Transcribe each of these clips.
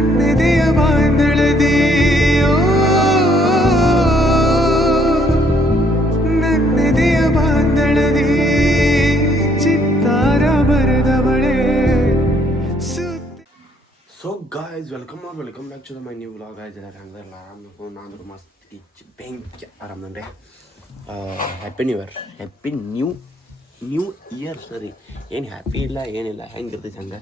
ನನ್ನೆದೆಯ ಬಾಂಧಳದಿ ನನ್ನೆದೆಯ ಬಾಂಧಳದಿ ಚಿತ್ತಾರ ಬರೆದವಳೆ. So guys welcome back to my new vlog. ಆಯ್ತು ಹಂಗಲ್ಲ ಆರಾಮ ನಾನು ಮಸ್ತ್ ಬೆಂಕಿ ಆರಾಮಂದ್ರೆ ಹ್ಯಾಪಿ ನ್ಯೂ ಇಯರ್ ಸರಿ. ಏನು ಹ್ಯಾಪಿ ಇಲ್ಲ ಏನಿಲ್ಲ, ಹೆಂಗಿರ್ತೈತೆ ಹಂಗೆ.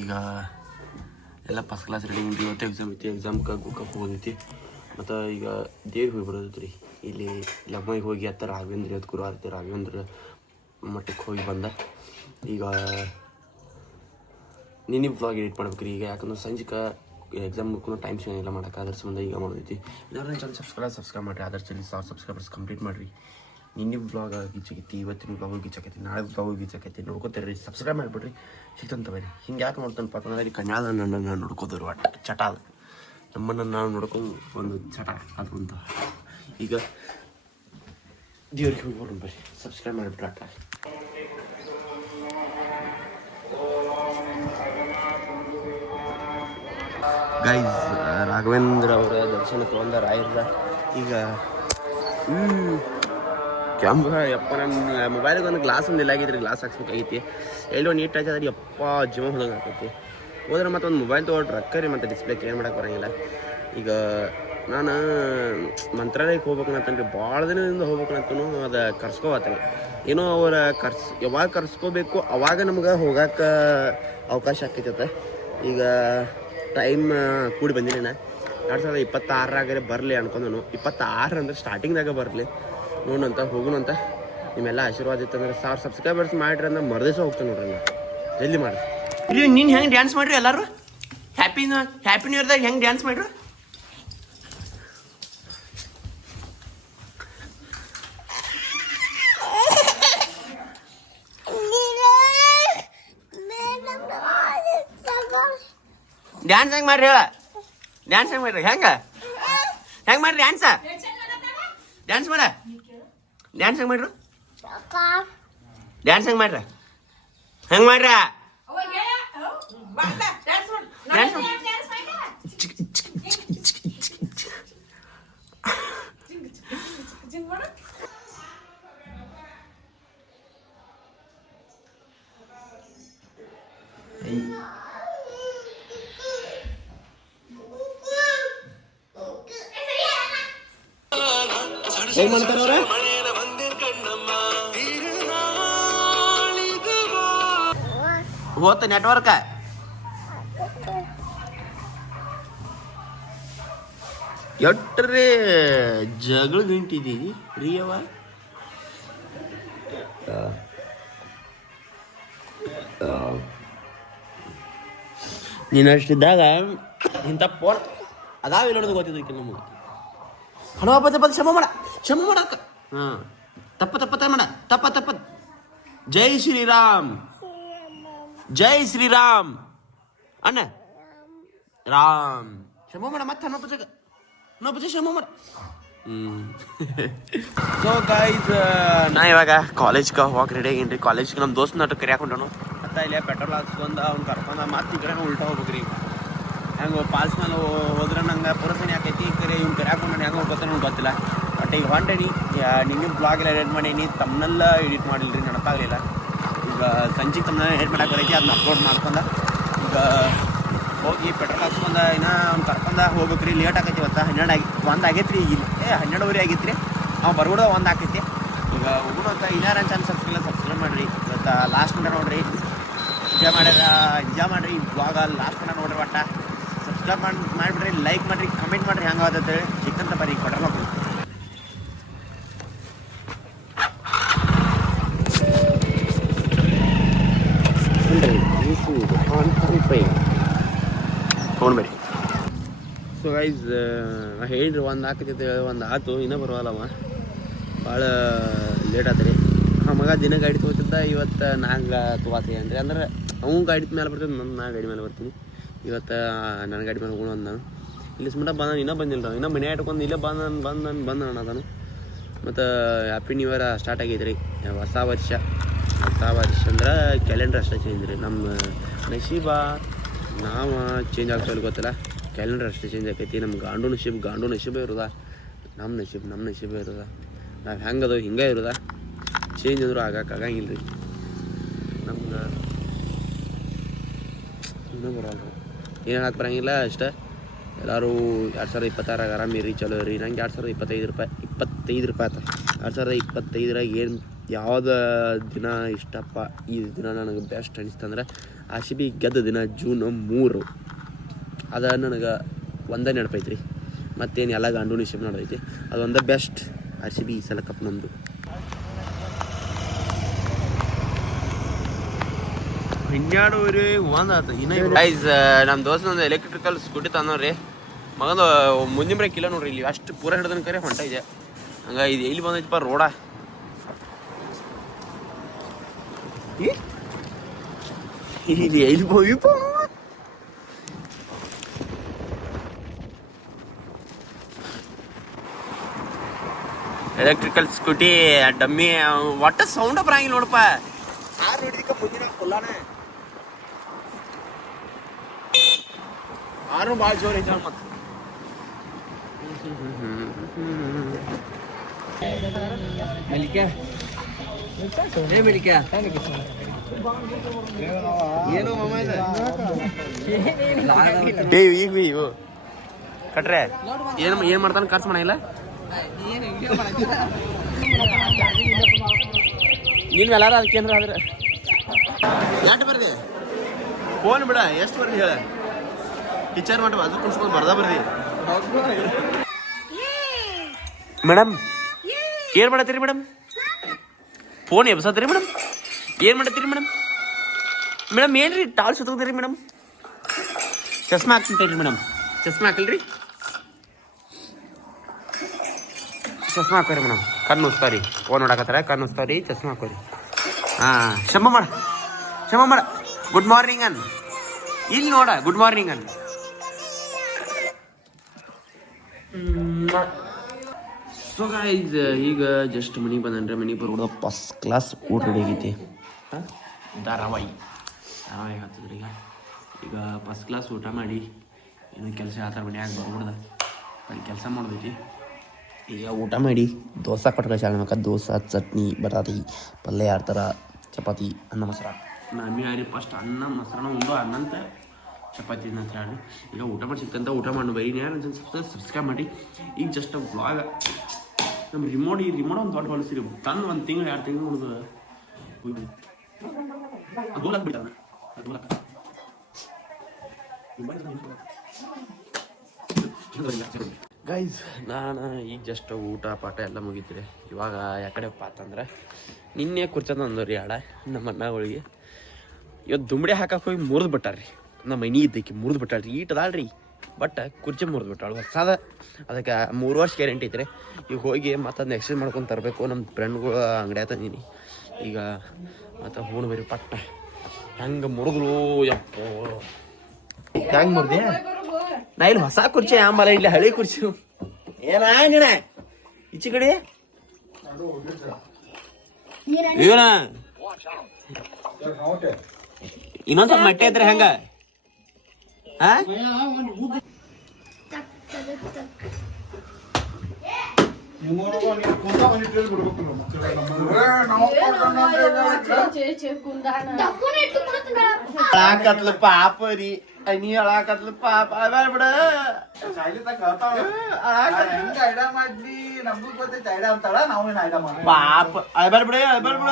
ಈಗ ಎಲ್ಲ ಫಸ್ಟ್ ಕ್ಲಾಸ್ ರೆಡಿ ಉಂಟು. ಇವತ್ತು ಎಕ್ಸಾಮ್ ಐತಿ, ಎಕ್ಸಾಮ್ಗೆ ಗುಕ್ಕಕ್ಕೆ ಹೋಗೈತಿ. ಮತ್ತು ಈಗ ದೇವ್ರಿಗೆ ಹೋಗಿ ಬರೋದೈತಿ ರೀ. ಇಲ್ಲಿ ಲಮ್ಮಯ್ಗೆ ಹೋಗಿ ಅತ್ತ ರಾಘವೇಂದ್ರ ಇವತ್ತು ಗುರುವಾರ ಐತಿ, ರಾಘವೇಂದ್ರ ಮಠಕ್ಕೆ ಹೋಗಿ ಬಂದ. ಈಗ ನಿನ್ನೆ ವ್ಲಾಗ್ ಎಡಿಟ್ ಮಾಡ್ಬೇಕು ರೀ. ಈಗ ಯಾಕಂದ್ರೆ ಸಂಜೆಗೆ ಎಕ್ಸಾಮ್ ಮುಗ್ಕೊಂಡು ಟೈಮ್ ಸಿಗೋಂಗಿಲ್ಲ ಮಾಡೋಕೆ. ಅದ್ರ ಸಂಬಂಧ ಈಗ ಮಾಡೋದೈತಿ. ಎಲ್ಲರೂ ಚಾನಲ್ ಸಬ್ಸ್ಕ್ರೈಬ್ ಮಾಡಿರಿ. ಅದರ್ಸಲ್ಲಿ 1000 ಸಬ್ಸ್ಕ್ರೈಬರ್ಸ್ ಕಂಪ್ಲೀಟ್ ಮಾಡಿರಿ. ನಿನ್ನೆ ವ್ಲಾಗ್ ಗೀಚಾಕೈತಿ, ಇವತ್ತಿನ ವ್ಲಾಗ್ ಗೀಚಾಕೈತಿ, ನಾಳೆ ವ್ಲಾಗ್ ಗೀಚಾಕೈತಿ. ನೋಡ್ಕೋತೀರಿ, ಸಬ್ಸ್ಕ್ರೈಬ್ ಮಾಡಿಬಿಡ್ರಿ. ಸಿಗ್ತಂತ ಬರೀ. ಹಿಂಗೆ ಯಾಕೆ ನೋಡ್ತಾನಪ್ಪ ಅಂತಂದ್ರೆ ಇಲ್ಲಿ ಕನ್ಯಾದ ನನ್ನನ್ನು ನೋಡ್ಕೋದ್ರು ಒಟ್ಟು ಚಟ ಅದು. ನಮ್ಮನ್ನು ನಾವು ನೋಡ್ಕೊಂಡು ಒಂದು ಚಟ ಅದು ಅಂತ. ಈಗ ದೇವ್ರಿಗೆ ಹೋಗಿ ಬರೋಣ ಬರ್ರಿ. ಸಬ್ಸ್ಕ್ರೈಬ್ ಮಾಡಿಬಿಟ್ರೆ ಅಟ್ಟ. ಗೈಸ್ ರಾಘವೇಂದ್ರ ಅವರ ದರ್ಶನ ತೊಗೊಂಡ ರಾಯರ. ಈಗ ಕ್ಯಾಮ್ರಾ ಯಪ್ಪ ನನ್ನ ಮೊಬೈಲಿಗೆ ಒಂದು ಗ್ಲಾಸ್ ಒಂದು ಇಲ್ಲ ಆಗಿದ್ರಿ. ಗ್ಲಾಸ್ ಹಾಕ್ಸ್ಬೇಕಾಗೈತಿ. ಎಲ್ಲೋ ನೀಟ್ ಹಚ್ಚದ್ರಿ ಯಪ್ಪ ಜೀವ ಹೋದಂಗೆ ಆಗ್ತೈತಿ. ಹೋದ್ರೆ ಮತ್ತೆ ಒಂದು ಮೊಬೈಲ್ ತೊಗೊಂಡ್ರೆ ರೊಕ್ಕ ರೀ. ಮತ್ತು ಡಿಸ್ಪ್ಲೇ ಏನು ಮಾಡೋಕೆ ಬರೋಂಗಿಲ್ಲ. ಈಗ ನಾನು ಮಂತ್ರಾಲಯಕ್ಕೆ ಹೋಗ್ಬೇಕನ್ನತ್ತೇನೆ ರೀ. ಭಾಳ ದಿನದಿಂದ ಹೋಗ್ಬೇಕನ್ನತ್ತೂ ಅದು ಕರ್ಸ್ಕೋವತ್ರಿ. ಏನೋ ಅವರ ಯಾವಾಗ ಕರ್ಸ್ಕೋಬೇಕು ಅವಾಗ ನಮ್ಗೆ ಹೋಗೋಕೆ ಅವಕಾಶ ಆಕೈತೈತೆ. ಈಗ ಟೈಮ್ ಕೂಡಿ ಬಂದಿನಿ. 2026 ಬರಲಿ ಅನ್ಕೊಂಡನು. 26 ಅಂದ್ರೆ ಸ್ಟಾರ್ಟಿಂಗ್ದಾಗ ಬರಲಿ ನೋಡೋಣಂತ, ಹೋಗೋಣಂತ. ನಿಮ್ಮೆಲ್ಲ ಆಶೀರ್ವಾದ ಇತ್ತಂದ್ರೆ 1000 ಸಬ್ಸ್ಕ್ರೈಬರ್ಸ್ ಮಾಡಿರಿ ಅಂದ್ರೆ ಮರದೇಶ ಹೋಗ್ತಾನೆ ನೋಡ್ರಿ. ನಾನು ಜಲ್ದಿ ಮಾಡಿ. ಇಲ್ಲಿ ನೀನು ಹೆಂಗೆ ಡ್ಯಾನ್ಸ್ ಮಾಡಿರಿ ಎಲ್ಲರೂ? ಹ್ಯಾಪಿ ನ್ಯೂ ಇಯರ್ದಾಗ ಹೆಂಗೆ ಡ್ಯಾನ್ಸ್ ಮಾಡಿರಿ? ಡ್ಯಾನ್ಸ್ ಹೆಂಗೆ ಮಾಡ್ರಿ ಹೇಳ? ಡ್ಯಾನ್ಸ್ ಹೆಂಗೆ ಮಾಡ್ರಿ? ಹೆಂಗೆ ಮಾಡ್ರಿ ಡ್ಯಾನ್ಸ? ಡ್ಯಾನ್ಸ್ ಮಾಡ. ಡ್ಯಾನ್ಸ್ ಹೆಂಗೆ ಮಾಡ್ರು? ಡ್ಯಾನ್ಸ್ ಹೆಂಗೆ ಮಾಡ್ರ? ಹೆಂಗೆ ಮಾಡ್ರ? ಡ್ಯಾನ್ಸ್ ಹೆಂಗ್ ಮಾಡ್ತಾರ ಅವ್ರ? ಹೋತ ನೆಟ್ವರ್ಕ ಎಟ್ರಿ ಜಗಳ ಗಂಟಿದ್ದೀವಿ ರೀ ಅವ. ನೀನಷ್ಟಿದ್ದಾಗ ಇಂಥ ಫೋನ್ ಅದಾವಿಲ್ಲ ಅನ್ನೋದು ಗೊತ್ತಿದ್ದಕ್ಕೆ ನಮಗೆ. ಹಲೋ ಪದ ಕ್ಷಮ ಮಾಡಕ್ಕ. ಹಾಂ ತಪ್ಪ ಮಾಡ ತಪ್ಪ. ಜೈ ಶ್ರೀರಾಮ್ ಅಣ್ಣ ರಾಮ್. ಕ್ಷಮ ಮಾಡ ಮತ್ತೆ ಇನ್ನೊಬ್ಬ ಕ್ಷಮ ಮಾಡ. ಸೊ ಗೈಸ್ ನಾ ಇವಾಗ ಕಾಲೇಜ್ಗೆ ಹೋಗಕ್ಕೆ ರೆಡಿ ಆಗೀನಿ ರೀ. ಕಾಲೇಜ್ಗೆ ನಮ್ಮ ದೋಸ್ತ ನಟ ಕರಿಯಾಕೊಂಡನು. ಮತ್ತು ಇಲ್ಲೇ ಪೆಟ್ರೋಲ್ ಹಾಕ್ಸ್ಕೊಂಡು ಅವ್ನು ಕರ್ಕೊಂಡು ಮತ್ತೆ ಈ ಕಡೆ ಉಲ್ಟಾ ಹೋಗ್ಬೇಕ್ರಿ. ಹೆಂಗೆ ಪಾಲ್ಸ್ ಮೇಲೆ ಹೋದ್ರೆ ನಂಗೆ ಪುರಸಣೆ ಆಕೈತಿ. ಈ ಕಡೆ ಇವ್ನು ಕರಿಯಾಕೊಂಡು ಹೆಂಗೆ ಹೋಗ್ತಾನೆ ನಂಗೆ ಗೊತ್ತಿಲ್ಲ. ಬಟ್ ಈಗ ಹೊಂಟೇನಿ. ನಿಮಗೆ ಬ್ಲಾಗ್ ಎಲ್ಲ ಎಡಿಟ್ ಮಾಡೀನಿ. ತಮ್ಮನೆಲ್ಲ ಎಡಿಟ್ ಮಾಡಿಲ್ಲ ರೀ, ನೆನಪಾಗಲಿಲ್ಲ. ಈಗ ಸಂಜೆಗೆ ತಮ್ಮನೆಲ್ಲ ಎಡಿಟ್ ಮಾಡಕ್ಕೆ ಬರೈತಿ. ಅದನ್ನ ಅಪ್ಲೋಡ್ ಮಾಡ್ಕೊಂಡು ಈಗ ಹೋಗಿ ಪೆಟ್ರೋಲ್ ಹಾಕ್ಸ್ಕೊಂಡ ಇನ್ನೂ ಅವ್ನು ಕರ್ಕೊಂಡು ಹೋಗ್ಬೇಕ್ರಿ. ಲೇಟ್ ಆಕೈತಿ. ಇವತ್ತು 1 ಆಗೈತೆ ರೀ. ಇಲ್ಲಿ 12:30 ಆಗೈತೆ ರೀ. ನಾವು ಬರ್ಬಿಡೋ 1 ಆಕೈತಿ. ಈಗ ಹೋಗೋಣ ಅಂತ. ಇನ್ನಾರ ಚಾನಲ್ ಸಬ್ಸ್ಕ್ರೈಬ್ ಮಾಡಿರಿ. ಇವತ್ತು ಲಾಸ್ಟ್ ಮಟ್ಟ ನೋಡಿರಿ. ಎಂಜಾಯ್ ಮಾಡಿರಿ. ಬ್ಲಾಗ ಲಾಸ್ಟ್ ಮಟ್ಟ ನೋಡ್ರಿ. ಒಟ್ಟ ಸಬ್ಸ್ಕ್ರೈಬ್ ಮಾಡಿಬಿಡ್ರಿ, ಲೈಕ್ ಮಾಡಿರಿ, ಕಮೆಂಟ್ ಮಾಡಿರಿ. ಹೆಂಗೆ ಆಗುತ್ತೆ ಸಿಕ್ಕಂತ ಬರ್ರಿ ಪೆಟ್ರೋಲ್ ಹಾಕಿ. ತೊಗೊಂಡ್ಬೇಡಿ. ಸೊ ಗೈಸ್ ಹೇಳಿರಿ 1 ಆಕೈತಿ. 1 ಆಯ್ತು, ಇನ್ನೂ ಬರೋಲ್ಲವ. ಭಾಳ ಲೇಟ್ ಆಯ್ತು ರೀ. ಆ ಮಗ ದಿನ ಗಾಡಿ ತೊಗೋತಿದ್ದ. ಇವತ್ತು ನಂಗೆ ತೊಗೋತೀನಿ ಅಂದರೆ ಅಂದ್ರೆ ಅವ್ನು ಗಾಡಿ ಮೇಲೆ ಬರ್ತದೆ, ನಾ ಗಾಡಿ ಮೇಲೆ ಬರ್ತೀನಿ. ಇವತ್ತು ನನ್ನ ಗಾಡಿ ಮೇಲೆ ಹೋಗೋಣ ಅಂದ. ಇಲ್ಲಿ ಸುಮ್ಮನೆ ಬಂದ. ಇನ್ನೂ ಬಂದಿಲ್ಲ. ಇನ್ನೂ ಮನೆ ಇಟ್ಕೊಂಡು ಇಲ್ಲೇ ಬಂದ ನಾನು. ಮತ್ತು ಹ್ಯಾಪಿ ನ್ಯೂ ಇಯರ್ ಸ್ಟಾರ್ಟ್ ಆಗೈತೆ ರೀ. ಹೊಸ ವರ್ಷ ಅಂದ್ರೆ ಕ್ಯಾಲೆಂಡರ್ ಅಷ್ಟೇ ಚೇಂಜ್ ರೀ. ನಮ್ಮ ನಶೀಬ ನಾವು ಚೇಂಜ್ ಆಗ್ತಾ ಗೊತ್ತಿಲ್ಲ, ಕ್ಯಾಲೆಂಡರ್ ಅಷ್ಟೇ ಚೇಂಜ್ ಆಕೈತಿ. ನಮ್ಮ ಗಾಂಡು ನಶೀಬೇ ಇರೋದ, ನಮ್ಮ ನಶೀಬೇ ಇರೋದ. ನಾವು ಹೆಂಗದು ಹಿಂಗೆ ಇರೋದ, ಚೇಂಜ್ ಆದರೂ ಆಗಂಗಿಲ್ಲ ರೀ ನಮ್ಗೆ. ಇನ್ನೂ ಬರಲ್ಲ, ಏನು ಹೇಳಕ್ಕೆ ಬರೋಂಗಿಲ್ಲ ಅಷ್ಟೇ. ಎಲ್ಲರೂ 2026 ಆರಾಮಿರಿ, ಚಲೋ ರೀ. ನಂಗೆ 2025 ರೂಪಾಯಿ ಆಯ್ತು. 2025 ಏನು ಯಾವುದೇ ದಿನ ಇಷ್ಟಪ್ಪ, ಈ ದಿನ ನನಗೆ ಬೆಸ್ಟ್ ಅನಿಸ್ತಂದ್ರೆ RCB ಗೆದ್ದ ದಿನ ಜೂನ್ 3. ಅದು ನನಗೆ ಒಂದೇ ನೆನಪೈತ್ರಿ. ಮತ್ತೇನು ಎಲ್ಲ ಗಾಂಡು ನಿಶಿಬ್ ನಡೆದೈತಿ, ಅದೊಂದೇ ಬೆಸ್ಟ್. RCB ಈ ಸಲ ಕಪ್ ನಮ್ಮದು. ಹಿಂಗಾಡೋರಿ ಒಂದಾಯ್ತು ಇನ್ನು. ಗೈಸ್ ನಮ್ಮ ದೋಸ್ತನೊಂದು ಎಲೆಕ್ಟ್ರಿಕಲ್ ಸ್ಕೂಟಿ ತಂದವ್ರಿ. ಮಗಂದು ಮುಂದಿನ ಬ್ರೇಕ್ ಇಲ್ಲ ನೋಡ್ರಿ, ಇಲ್ಲಿ ಅಷ್ಟು ಪೂರ ಹಿಡ್ದನ್ ಕರೆ ಹೊಂಟ ಇದೆ. ಹಂಗೆ ಇದು ಎಲ್ಲಿ ಬಂದೈತಪ್ಪ ರೋಡ, ಇದು ಎಲ್ಲಿ ಹೋಗಿಪ್ಪ. ಎಲೆಕ್ಟ್ರಿಕಲ್ ಸ್ಕೂಟಿ ಡಮ್ಮಿ ಒಟ್ಟ ಸೌಂಡ ಬರಂಗಿಲ್ಲ ನೋಡಪ್ಪ. ಯಾರು ನೋಡಿದಕ್ಕ ಮುಂದಿನ ಕೊಲ್ಲಾನೆ ಆರು ಭಾಳ ಜೋರ್ ಐತೆ ಮತ್ತೆ. ಏನು ಈಗ ಇವು ಕಟ್ರೆ ಏನು ಮಾಡ್ತಾನೆ ಖರ್ಚು ಮಾಡಂಗಿಲ್ಲ. ನೀನು ಎಲ್ಲಾರು ಅದಕ್ಕೆ ಏನಾರ ಆದ್ರೆ ಯಾಕೆ ಬರ್ರಿ ಫೋನ್ ಬಿಡ, ಎಷ್ಟು ಬರ್ರಿ ಹೇಳ, ಟೀಚರ್ ಮಾಡಿ ಅದು ಕುಣಿಸ್ಕೊಂಡು ಬರ್ದ ಬರ್ರಿ. ಮೇಡಮ್ ಏನು ಮಾಡತ್ತೀರಿ ಮೇಡಮ್? ಫೋನ್ ಎಬ್ಸತ್ತೀರಿ ಮೇಡಮ್? ಏನು ಮಾಡತ್ತೀರಿ ಮೇಡಮ್? ಮೇಡಮ್ ಏನು ರೀ ಟಾಲ್ ಸುತ್ತೋದ್ರಿ ಮೇಡಮ್? ಚಸ್ಮಾ ಹಾಕ್ತಿಂತೇಳಿ ಮೇಡಮ್, ಚಸ್ಮಾ ಹಾಕಲ್ರಿ, ಚಸ್ಮಾ ಹಾಕೋರಿ ಮೇಡಮ್. ಕಣ್ಣು ಉಸ್ತಾರಿ, ಫೋನ್ ನೋಡಕತ್ತಾರ, ಕಣ್ಣು ಉಸ್ತಾರಿ, ಚಸ್ಮಾ ಹಾಕೋರಿ. ಹಾಂ ಶಮ್ಮ ಮಾಡ ಗುಡ್ ಮಾರ್ನಿಂಗ್ ಅನ್, ಇಲ್ಲಿ ನೋಡ ಗುಡ್ ಮಾರ್ನಿಂಗ್ ಅನ್. ಸೊ ಗೈಸ್ ಈಗ ಜಸ್ಟ್ ಮನೆಗೆ ಬಂದನ್ರಿ. ಮನೆಗೆ ಬರ್ಬಿಡ ಫಸ್ಟ್ ಕ್ಲಾಸ್ ಊಟ ರೆಡಿ ಆಗೈತಿ. ಧಾರಾವಾಹಿ ಹತ್ತಿದ್ರಿ. ಈಗ ಫಸ್ಟ್ ಕ್ಲಾಸ್ ಊಟ ಮಾಡಿ ಏನು ಕೆಲಸ ಆತರ ಮನ್ಯಾಗ ಬರ್ಬಿಡ್ದ, ಅಲ್ಲಿ ಕೆಲಸ ಮಾಡ್ದೈತಿ. ಈಗ ಊಟ ಮಾಡಿ ದೋಸೆ ಕಟ್ಕೊ ದೋಸೆ, ಚಟ್ನಿ, ಬಟಾಟಿ ಪಲ್ಯ, ಥರ ಚಪಾತಿ, ಅನ್ನ ಮೊಸರು. ನಾನು ಯಾರಿ ಫಸ್ಟ್ ಅನ್ನ ಮೊಸರನ್ನ ಉಂಡು ಅನ್ನಂತ ಚಪಾತಿ ಅಂತ ಹೇಳಿ ಈಗ ಊಟ ಮಾಡಿ ಸಿಕ್ತಂತ ಊಟ ಮಾಡಿ ಬರೀ ಸಬ್ಸ್ಕ್ರೈಬ್ ಮಾಡಿ. ಈಗ ಜಸ್ಟ್ ಬ್ಲಾಗ್ ನಮ್ಮ ರಿಮೋಟ್ ಒಂದು ದೊಡ್ಡ ಹೊಲಿಸಿರಿ ತಂದು 1 ತಿಂಗಳು 2 ತಿಂಗಳು ನೋಡಿದ ಗೋಲಕ್ ಬಿಟ್ಟ ಗೈಸ್. ನಾನು ಈಗ ಜಸ್ಟ್ ಊಟ ಪಾಠ ಎಲ್ಲ ಮುಗಿತೀರಿ. ಇವಾಗ ಯಾಕಡೆಪ್ಪ ಅಂತಂದ್ರೆ ನಿನ್ನೆ ಕುರ್ಚಂದ ಅಂದವ್ರಿ ಆಡ ನಮ್ಮ ಅಣ್ಣಗಳಿಗೆ. ಇವತ್ತು ದುಂಬಡಿ ಹಾಕಕ್ಕೆ ಹೋಗಿ ಮುರಿದು ಬಿಟ್ಟಾರ್ರಿ. ನಮ್ಮ ಮನೆ ಇದ್ದಕ್ಕೆ ಮುರಿದು ಬಿಟ್ಟಾಳ್ರಿ, ಈಟದಾಳ್ರಿ ಬಟ್ ಕುರ್ಚಿ ಮುರಿದು ಬಿಟ್ಟಾಳು ಹೊಸಾದ. ಅದಕ್ಕೆ 3 ವರ್ಷ ಗ್ಯಾರಂಟಿ ಐತ್ರಿ. ಈಗ ಹೋಗಿ ಮತ್ತೊಂದು ಎಕ್ಸ್ಚೇಂಜ್ ಮಾಡ್ಕೊಂಡು ತರಬೇಕು. ನಮ್ಮ ಫ್ರೆಂಡ್ಗಳು ಅಂಗಡಿ ತಂದೀನಿ. ಈಗ ಮತ್ತು ಹೂಣ್ ಬರೀ ಪಟ್ಟ ಹೆಂಗೆ ಮುರಿದ್ರು ಯಪ್ಪ, ಹೆಂಗೆ ಮುರಿದೆ ನಾ ಇಲ್ಲಿ ಹೊಸ ಕುರ್ಚಿ ಆಂಬಲ್ಲ, ಇಲ್ಲಿ ಹಳಿ ಕುರ್ಚಿ ಏನ ನೀನ ಈಚೆ ಕಡೆ ಏನ ಇನ್ನೊಂದ್ ಸ್ವಲ್ಪ ಮಟ್ಟೆ ಇದ್ರೆ ಹೆಂಗ ಅಳಾಕತ್ಲ ಪಾಪ ರೀ, ನೀ ಅಳಾಕತ್ಲ ಪಾಪ ಬಿಡ ಪಾಪ ಅಳ್ಬೇಡ ಬಿಡ, ಅಳ್ಬೇಡ ಬಿಡ.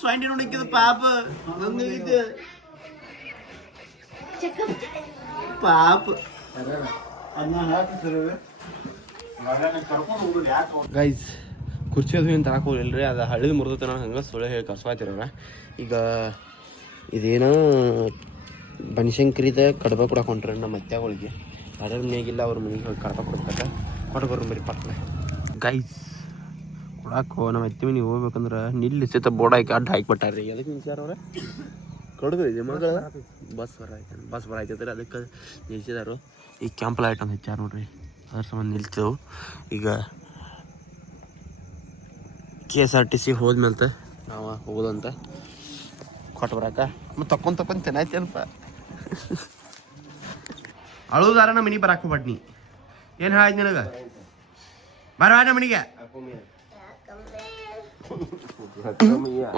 ಸ್ವಾಂಟಿ ನೋಡಿಕ್ಕಿದ ಪಾಪ ನಂದಿದ್ದೆ ಪಾಪ. ಗೈಸ್ ಕುರ್ಚಿ ಅದು ಏನು ತರಕ್ಕೆ ಹೋಗಿಲ್ರಿ, ಅದು ಹಳ್ಳಿದ ಮುರಿದತ್ತೆ. ನಾನು ಹಂಗೆ ಸುಳ್ಳು ಹೇಳಿ ಕರ್ಸ್ವಾತಿರವ್ರ. ಈಗ ಇದೇನೋ ಬನಶಂಕರಿದ ಕಡಬ ಕೂಡ ಕೊಂಡ್ರಿ ನಮ್ಮ ಅತ್ತೆಗಳಿಗೆ. ಯಾರ್ಯಾರ ಮನೆಗಿಲ್ಲ ಅವ್ರ ಮನೆಗೆ ಹೋಗಿ ಕಡಬ ಕೊಡ್ತಾರೆ, ಕೊಡಬರ್ರಿ ಬರೀ ಪಕ್ಕನೆ. ಗೈಸ್ ಕೊಡಾಕೋ ನಮ್ಮ ಅತ್ತೆ ಮನೆಗೆ ಹೋಗ್ಬೇಕಂದ್ರೆ ನಿಲ್ಲಿಸಿತ ಬೋರ್ಡ್ ಹಾಕಿ ಅಡ್ಡ ಹಾಕಿಬಿಟ್ಟಾರ್ರಿ. ಅದಕ್ಕೆ ನಿಲ್ಸ್ಯಾರ ಕಡ್ದು ಇದೆ ಮಗಳ ಬಸ್ ಬರಾಯ್ತೈತ್ರಿ, ಅದಕ್ಕೆ ನಿಲ್ಸಿದಾರು. ಈಗ ಕ್ಯಾಂಪ್ ಲೈಟ್ ಅಂತ ಹೆಚ್ಚಾರ ನೋಡ್ರಿ, ಅದ್ರ ಸಂಬಂಧ ನಿಲ್ತೇವು. ಈಗ KSRTC ಹೋದ್ಮೇಲೆ ನಾವು ಹೋಗೋದಂತ ಕೊಟ್ಟು ಬರಾಕ ಮತ್ತೆ ತಕ್ಕೊಂತೇನಾಯ್ತೇನಪ್ಪ. ಅಳುದಾರ ನಮ್ಮ ಮನಿ ಬರಾಕ್ ಹೋಗ್ಬಟ್ನಿ ಏನ್ ಹಾಯ್ತು ನಿನಗ ಬರವಾಡ ಮನಿಗೆ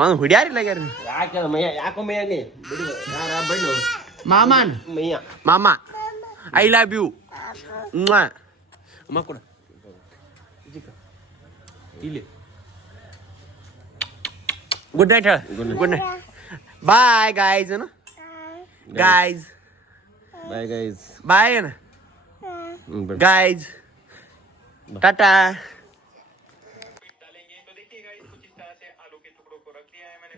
ಒಂದು ಹುಡ್ಯಾರಿಲ್ಲ ಯಾಕೆ ಮಯ್ಯ ಯಾಕೋ ಮಯ್ಯ ನೀ ಬಿಡು ಯಾರ ಬಣ್ಣು ಮಾಮಾನ್ ಮಯ್ಯ ಮಾಮ ಐ ಲವ್ ಯು ಅಮ್ಮ ಕೊಡ ಇಲ್ಲಿ ಗುಡ್ ನೈಟ್ ಹೇಳ ಗುಡ್ ನೈಟ್ ಬಾಯ್ ಗಾಯ್ಸ್ ಏನು ಗಾಯ್ಸ್ ಬಾಯ್ ಗೈಸ್ ಬಾಯ್ ಏನು ಗಾಯ್ಸ್ ಟಾಟಾ डालेंगे तो देखिए गाइस कुछ इस तरह से आलू के टुकड़ों को रख दिया है मैंने